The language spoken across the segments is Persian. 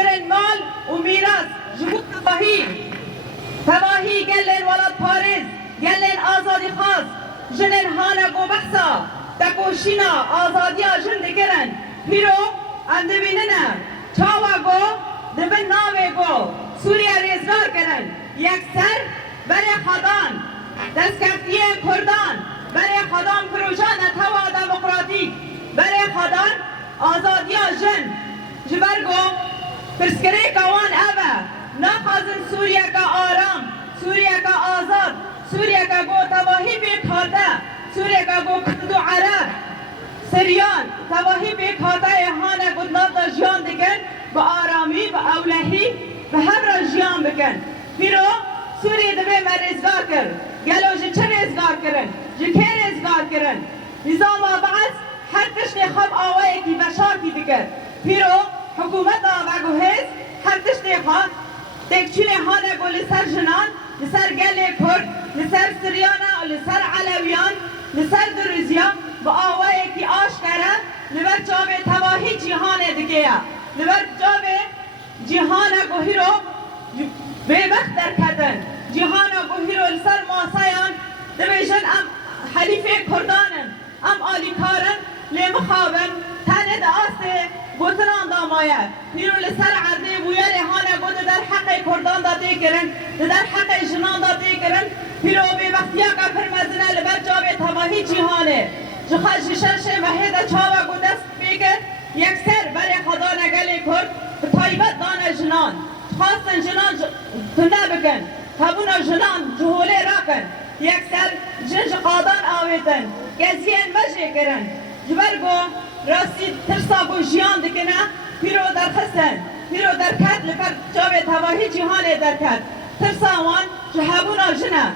بگرن مال و میراث جبو تواهی گلن ولاد پاریز گلن آزادی خواست جنن هانا گو بحثا تکوشینا آزادی جن دکرن پیرو انده بیننه چاوا گو دبن نامه گو سوریا ریزگار کرن یک سر برای خدان دستکفتیه کردان برای خدان پروژان توا دموکراتیک برای خدان آزادی جن جبرگو پرسکره کوان اوه نخوازن سوریا کا آرام سوریا کا آزاد سوریا کا گو تواهی بیکاته سوریا کا گو کرد و عرب سریان تواهی بیکاته هانه گود ناف دا جیان دکن با آرامی با اولهی به هر را جیان بکن پیرو سوری دبی من رزگار کرد گلو جه چه رزگار کرن جه که رزگار کرن نظام بعض هر تشتی خواب آوائه کی بشارتی دکر پیرو حکومت آوه هست هر تشتی خواب تکچیل هانه گو لسر جنان لسر گل کرد لسر سریانا و لسر علویان لسر دروزیا با آوائه کی آشکره لبر جاوه تواهی جهانه دگیه لبر جاوه جهانه گو هیرو به وقت در کردن جهانه گو هیرو لسر ماسایان دبیشن ام حلیفه کردانن ام آلیکارن لمخابن تنه دا آسته گوتنان دامایه پیرو لسر عرده بویا لحانه گوده در حق کردان داده کرن در حق جنان داده کرن پیرو به وقتیا که پرمزنه لبر جاوه تواهی جهانه جخش شش مهده چاوه گو دست بکر یک سر برای خدا نگلی کرد به طایبت دانه جنان خواستن جنان تنه بکن کبونا جنان جهوله راکن یک سر جنج قادان آویتن گزین مجه کرن جبرگو راستی ترسا گو جیان دکنه پیرو در خستن پیرو در کت لپر جاوه تواهی جهانه در کت ترسا وان جهبونا جنه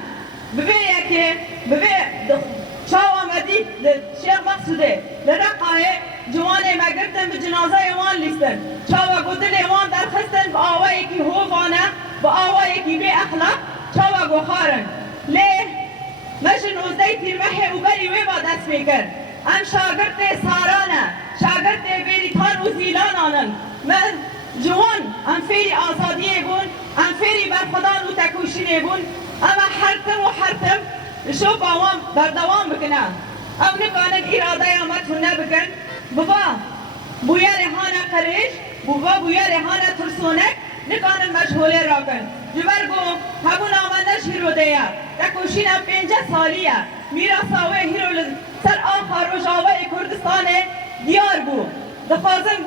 ببه یکی ببه چاو آمدی شیخ مقصوده لرقای جوانه مگرتن به جنازه وان لیستن چاو گوتل وان در خستن با آوائي کی هوفانه با آوائي کی بی اخلاق چاو گو خارن لی مجن اوزده تیرمه او بری وی با دست میکر ام شاگرد سارانه شاگرد بیریتان و زیلان آنن من جوان ام فیری آزادیه بون ام فیری برخدان و تکوشینه بون اما حرتم و حرتم شو باوام بردوام بکنه ام نکانن اراده امتون نبکن بابا بویا رهانه قریش بابا بویا رهانه ترسونک نکانن مشغوله راکن جبرگو همون آمنش هیرو دیا تکوشین ام 50 سالیه میراساوه هیرو سر آخر روشاوه کردستان دیار بو دخوازن